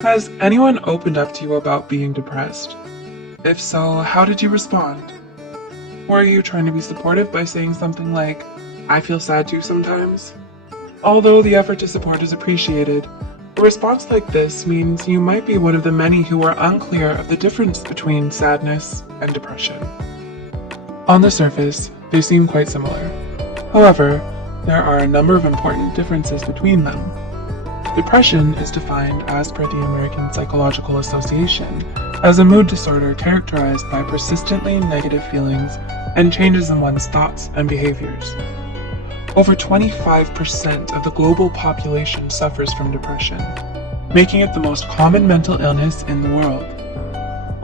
Has anyone opened up to you about being depressed? If so, how did you respond? Were you trying to be supportive by saying something like, "I feel sad too sometimes"? Although the effort to support is appreciated, a response like this means you might be one of the many who are unclear of the difference between sadness and depression. On the surface, they seem quite similar. However, there are a number of important differences between them. Depression is defined, as per the American Psychological Association, as a mood disorder characterized by persistently negative feelings and changes in one's thoughts and behaviors. Over 25% of the global population suffers from depression, making it the most common mental illness in the world.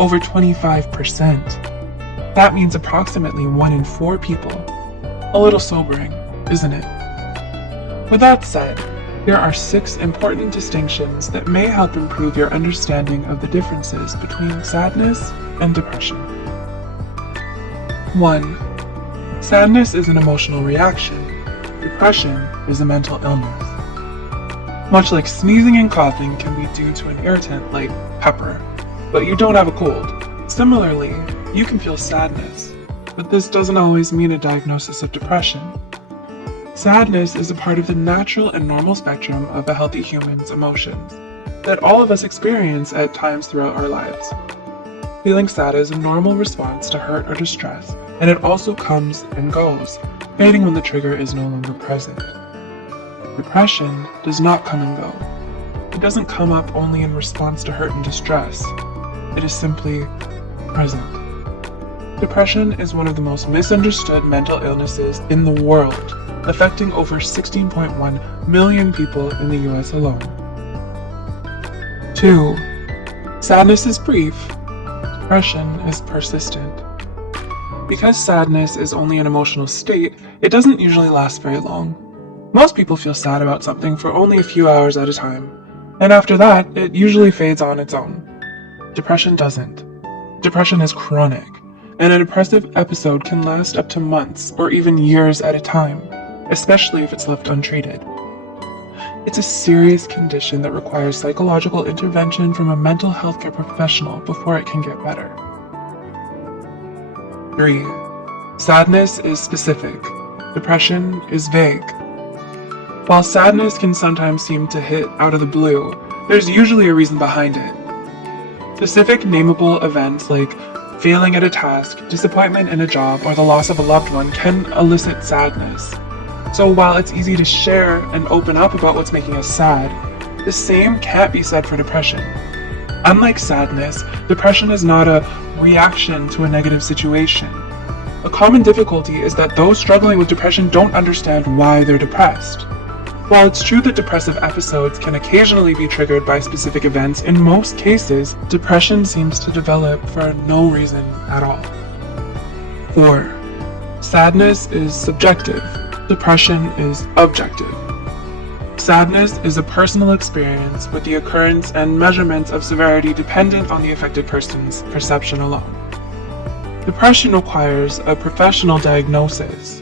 Over 25%. That means approximately 1 in 4 people. A little sobering, isn't it? With that said, there are 6 important distinctions that may help improve your understanding of the differences between sadness and depression. 1. Sadness is an emotional reaction. Depression is a mental illness. Much like sneezing and coughing can be due to an irritant like pepper, but you don't have a cold. Similarly, you can feel sadness, but this doesn't always mean a diagnosis of depression. Sadness is a part of the natural and normal spectrum of a healthy human's emotions that all of us experience at times throughout our lives. Feeling sad is a normal response to hurt or distress, and it also comes and goes, fading when the trigger is no longer present. Depression does not come and go. It doesn't come up only in response to hurt and distress. It is simply present. Depression is one of the most misunderstood mental illnesses in the world, affecting over 16.1 million people in the US alone. 2. Sadness is brief. Depression is persistent. Because sadness is only an emotional state, it doesn't usually last very long. Most people feel sad about something for only a few hours at a time, and after that, it usually fades on its own. Depression doesn't. Depression is chronic, and a depressive episode can last up to months or even years at a time, especially if it's left untreated. It's a serious condition that requires psychological intervention from a mental health care professional before it can get better. 3. Sadness is specific. Depression is vague. While sadness can sometimes seem to hit out of the blue, there's usually a reason behind it. Specific nameable events like failing at a task, disappointment in a job, or the loss of a loved one can elicit sadness. So while it's easy to share and open up about what's making us sad, the same can't be said for depression. Unlike sadness, depression is not a reaction to a negative situation. A common difficulty is that those struggling with depression don't understand why they're depressed. While it's true that depressive episodes can occasionally be triggered by specific events, in most cases, depression seems to develop for no reason at all. 4. Sadness is subjective. Depression is objective. Sadness is a personal experience with the occurrence and measurement of severity dependent on the affected person's perception alone. Depression requires a professional diagnosis.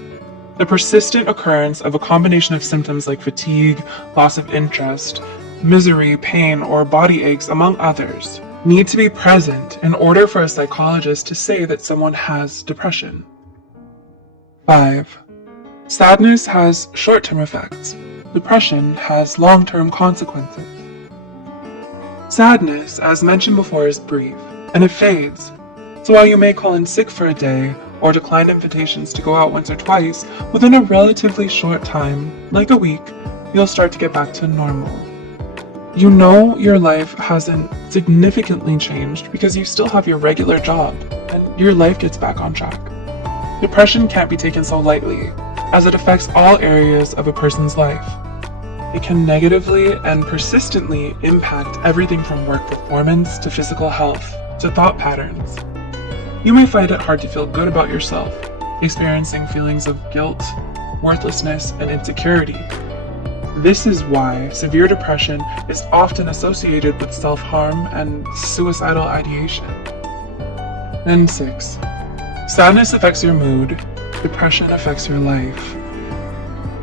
The persistent occurrence of a combination of symptoms like fatigue, loss of interest, misery, pain, or body aches, among others, need to be present in order for a psychologist to say that someone has depression. 5. Sadness has short-term effects. Depression has long-term consequences. Sadness, as mentioned before, is brief, and it fades. So while you may call in sick for a day, or decline invitations to go out once or twice, within a relatively short time, like a week, you'll start to get back to normal. You know your life hasn't significantly changed because you still have your regular job, and your life gets back on track. Depression can't be taken so lightly, as it affects all areas of a person's life. It can negatively and persistently impact everything from work performance to physical health to thought patterns. You may find it hard to feel good about yourself, experiencing feelings of guilt, worthlessness, and insecurity. This is why severe depression is often associated with self-harm and suicidal ideation. And 6. Sadness affects your mood. Depression affects your life.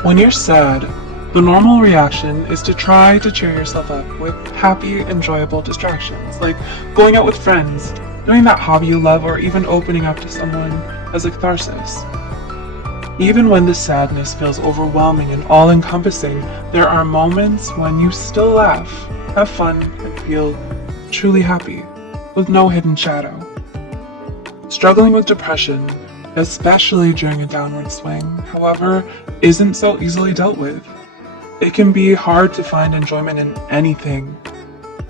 When you're sad, The normal reaction is to try to cheer yourself up with happy, enjoyable distractions, like going out with friends, doing that hobby you love, or even opening up to someone as a catharsis. Even when the sadness feels overwhelming and all-encompassing, there are moments when you still laugh, have fun, and feel truly happy, with no hidden shadow. Struggling with depression, especially during a downward swing, however, isn't so easily dealt with. It can be hard to find enjoyment in anything,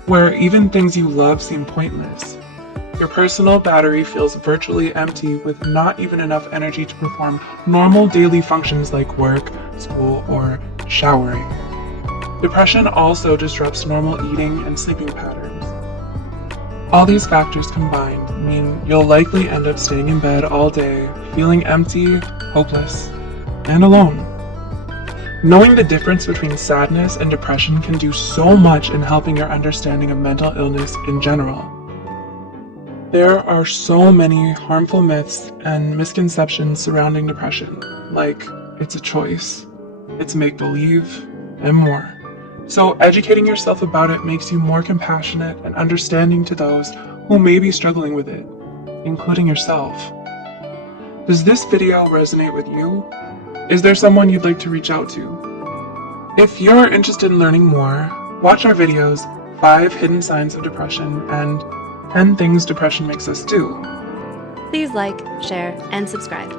where even things you love seem pointless. Your personal battery feels virtually empty with not even enough energy to perform normal daily functions like work, school, or showering. Depression also disrupts normal eating and sleeping patterns. All these factors combined mean you'll likely end up staying in bed all day, feeling empty, hopeless, and alone. Knowing the difference between sadness and depression can do so much in helping your understanding of mental illness in general. There are so many harmful myths and misconceptions surrounding depression, like it's a choice, it's make-believe, and more. So educating yourself about it makes you more compassionate and understanding to those who may be struggling with it, including yourself. Does this video resonate with you? Is there someone you'd like to reach out to? If you're interested in learning more, watch our videos, 5 Hidden Signs of Depression and 10 Things Depression Makes Us Do. Please like, share, and subscribe.